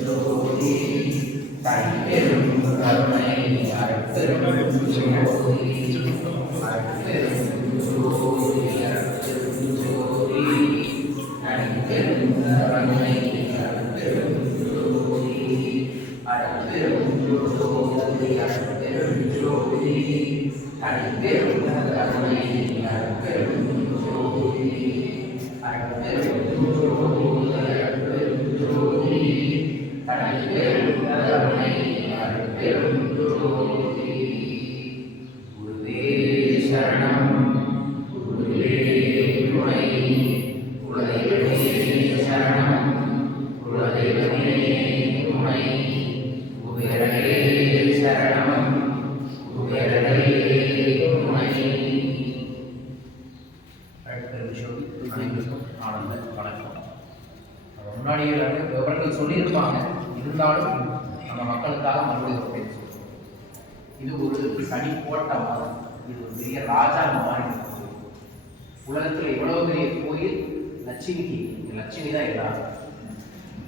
ஜோதி தனிப்பெரும் கருணை அருட்பெரும் ஜோதி அருட்பெரும் ஜோதி அருட்பெரும் ஜோதி தனிப்பெரும் கருணை அருட்பெரும் ஜோதி அருட்பெரும் ஜோதி அருட்பெரும் ஜோதி தனிப்பெரும் கருணை அருட்பெரும் ஜோதி அருட்பெரும் ஜோதி தனிப்பெரும் கருணை அருட்பெரும் ஜோதி. குருவே சரணம் குருவே துணை குலதெய்வமே சரணம் குலதெய்வமே துணை குபேரனே சரணம் குபேரனே துணை. அருட்பெரும் ஜோதி அனைவருக்கும் ஆனந்த வணக்கம். முன்னாடி விவரங்கள் சொல்லியிருப்பாங்க, இருந்தாலும் நம்ம மக்களுக்காக மறுபடியும் சொல்லுவோம். இது ஒரு சனி போட்ட மதம், இது ஒரு பெரிய ராஜா மாதிரி. உலகத்தில் எவ்வளவு பெரிய கோயில் லட்சுமிக்கு, லட்சுமி தான் எல்லாரும்.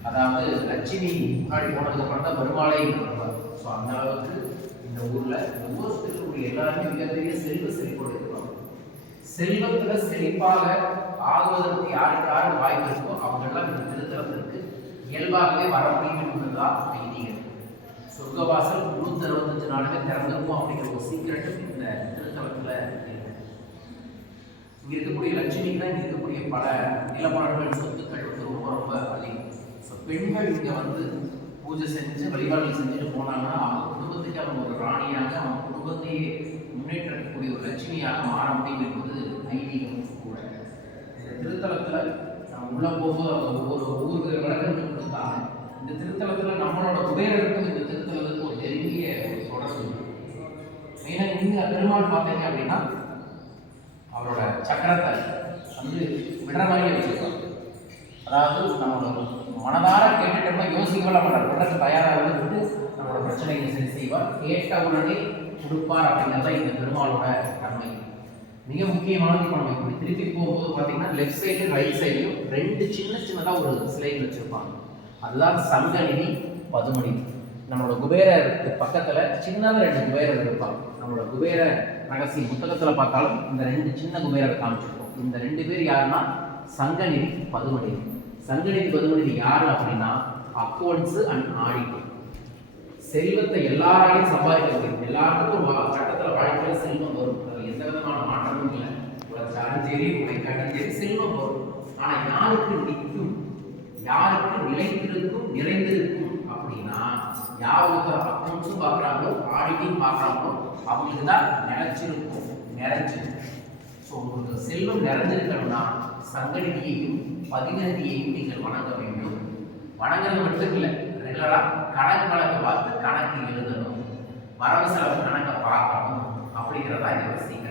அதாவது லட்சுமி முன்னாடி போனதுக்கு அப்புறம் தான் பெருமாளை வருவார். ஸோ அந்த அளவுக்கு இந்த ஊர்ல ஒவ்வொரு இருக்கக்கூடிய எல்லாருமே மிகப்பெரிய செல்வ செழிப்போடு இருப்பாங்க. செல்வத்துல செழிப்பாக ஆகுவதற்கு யாருக்கு யாரும் வாய்ப்பு இருக்கோ அவங்கெல்லாம் இந்த திருத்தலத்திற்கு இயல்பாகவே வர முடியும் என்பதுதான் ஐதீகம். சொர்க்கவாசல் 365 நாளுமே திறந்திருக்கும் அப்படிங்கிற ஒரு சீக்கிரட்டும் இந்த திருத்தலத்துல இருக்கு. இங்க இருக்கக்கூடிய லட்சுமிக்கு தான் இங்க இருக்கக்கூடிய பல நிலமரங்கள் சொத்துக்கள் வந்து ரொம்ப ரொம்ப அதிகம். ஸோ பெண்கள் இங்க வந்து பூஜை செஞ்சு வழிபாடுகள் செஞ்சுட்டு போனாங்கன்னா அவங்க குடும்பத்துக்கு அவங்க ஒரு ராணியாக, அவங்க குடும்பத்தையே முன்னேற்றக்கூடிய ஒரு லட்சுமியாக மாற முடியும் என்பது ஐதீகம் கூட. இந்த திருத்தலத்துல நம்ம உள்ள போகும்போது ஒவ்வொரு ஊருக்கு விளக்கங்கள் கொடுத்தாங்க. இந்த திருத்தலத்துல நம்மளோட குபேரருக்கும் இந்த திருத்தலத்துக்கு ஒரு நெருங்கிய தொடர்பு. மெயினாக இங்க பெருமாள் பார்த்தீங்க அப்படின்னா அவரோட சக்கரத்தை வந்து விடுற மாதிரியே வச்சிருப்பாங்க. அதாவது நம்மளோட மனதார கேட்டுட்டோம்னா யோசிக்கல மாட்டார், விடுறதுக்கு தயாராக விட்டு நம்மளோட பிரச்சனைகளை சரி செய்வார், கேட்ட உடனே கொடுப்பார். அப்படிங்கிறத இந்த பெருமாளோட தன்மை. மிக முக்கியமானது இப்போ நம்ம இப்படி திருப்பி போகும்போது பார்த்தீங்கன்னா லெஃப்ட் சைடு ரைட் சைட்லையும் ரெண்டு சின்னதாக ஒரு சிலைகள் வச்சுருப்பாங்க. அதுதான் சங்கநிதி பதுமணி. நம்மளோட குபேரருக்கு பக்கத்தில் சின்னதாக 2 குபேரர் இருப்பாங்க. நம்மளோட குபேர ரகசிய புத்தகத்தில் பார்த்தாலும் இந்த 2 சின்ன குபேரரை காமிச்சிருக்கோம். இந்த 2 பேர் யாருன்னா சங்கநிதி பதுமணி. சங்கநிதி பதுமணி யார் அப்படின்னா அக்கௌண்ட்ஸு அண்ட் ஆடிட். செல்வத்தை எல்லாராலையும் சம்பாதிக்க முடியும். எல்லாருக்கும் ஒரு கட்டத்தில் வாழ்க்கையில் செல்வம் வரும், அதில் எந்த விதமான மாற்றமும் இல்லை. உழைச்சாலும் சரி உழைக்காட்டும் சரி செல்வம் வரும். ஆனால் யாருக்கு நிற்கும், யாருக்கு நிலைத்திருக்கும் நிறைந்திருக்கும் அப்படின்னா யார் ஒருத்தர் அக்கௌண்ட்ஸும் பார்க்குறாங்களோ ஆடிட்டையும் பார்க்குறாங்களோ அவங்களுக்கு தான் நிலைச்சிருக்கும், நிறைஞ்சிருக்கும். ஸோ உங்களுக்கு செல்வம் நிறைஞ்சிருக்கணும்னா சங்கநிதியையும் பதிகநிதியையும் நீங்கள் வணங்க வேண்டும். வணங்குறது மட்டும் இல்லை, ரெகுலராக கணக்கு பார்த்து கணக்கு எழுதணும், வரவு செலவு கணக்கை பார்க்கணும் அப்படிங்கிறதா இதோட சீக்கிரம்.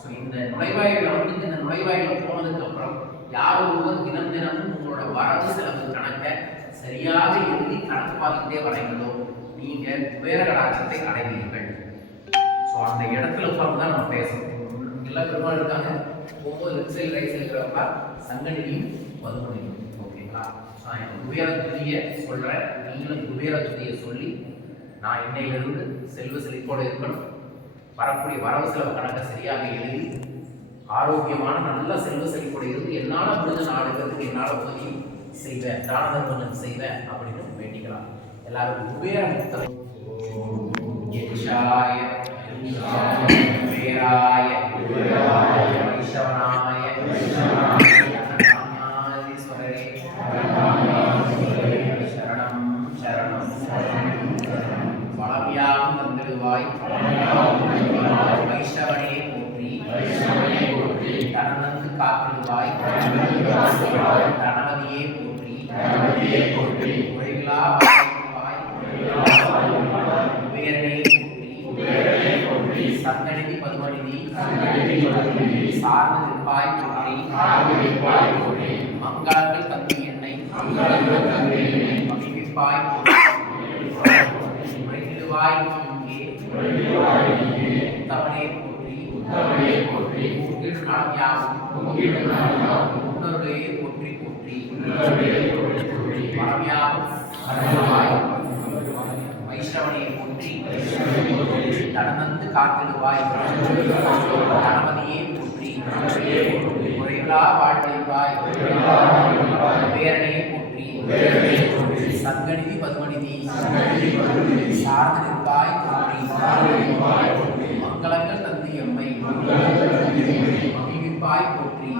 ஸோ இந்த நுழைவாயில வந்துட்டு இந்த நுழைவாயில போனதுக்கு அப்புறம் யார் ஒருவர் தினமும் உங்களோட வரவு செலவு கணக்கை சரியாக எழுதி கணக்கு பார்த்துட்டே வரீங்களோ நீங்க குபேர கடாட்சத்தை அடைவீர்கள். ஸோ அந்த இடத்துல உட்கார்ந்து தான் நம்ம பேசணும். எல்லா பெருமாள் இருக்காங்க, போகும்போது லெஃப்ட் சைடு ரைட் சைடு இருக்கிறப்ப சங்கநிதியும் பதுமணியும். ஓகேங்களா? நான் என் குபேர துதியை சொல்கிறேன், நீங்களும் குபேர துதியை சொல்லி நான் இன்னையிலிருந்து செல்வ செழிப்போடு இருக்கணும், வரக்கூடிய வரவு செலவு கணக்கை சரியாக எழுதி ஆரோக்கியமான நல்ல செல்வ செழிப்போடு இருந்து என்னால் முடிஞ்ச நாடுகிறதுக்கு என்னால் உதவி செய்வேன், தான தர்மம் செய்வேன் அப்படின்னு வேண்டிக்கலாம். எல்லாரும் குபேர முத்தரை குபேராய வைஷ்ணவனாய சரணம் சரணம் வளமியாம் தந்திடுவாய் வைஷ்ணவனே போற்றி தனநந்து காத்திடுவாய் தனவதியே போற்றி உரைவிழா குபேரனே போற்றி சங்கநிதி பதுமநிதி சார்ந்து நிற்பாய் போற்றி மங்களங்கள் தந்தி என்னை மகிழ்விப்பாய் உரைத்திடுவாய் இங்கே உத்தமனே போற்றி உங்கள் நலம்யாவும் உன்னருடைய போற்றி மரம்யாவும் போற்றி தனமந்து காத்திடுவாய் கணபதியே போற்றி குறைவிலா வாழ்வழிப்பாய் பேரனையே போற்றி சத்கணிதி பதுமணிதி சார்ந்து நிற்பாய் போற்றி மங்களங்கள் தந்து எம்மை மகிழ்விப்பாய் போற்றி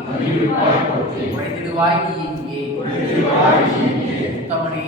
உழைத்திடுவாய் நீ இங்கே உத்தமனே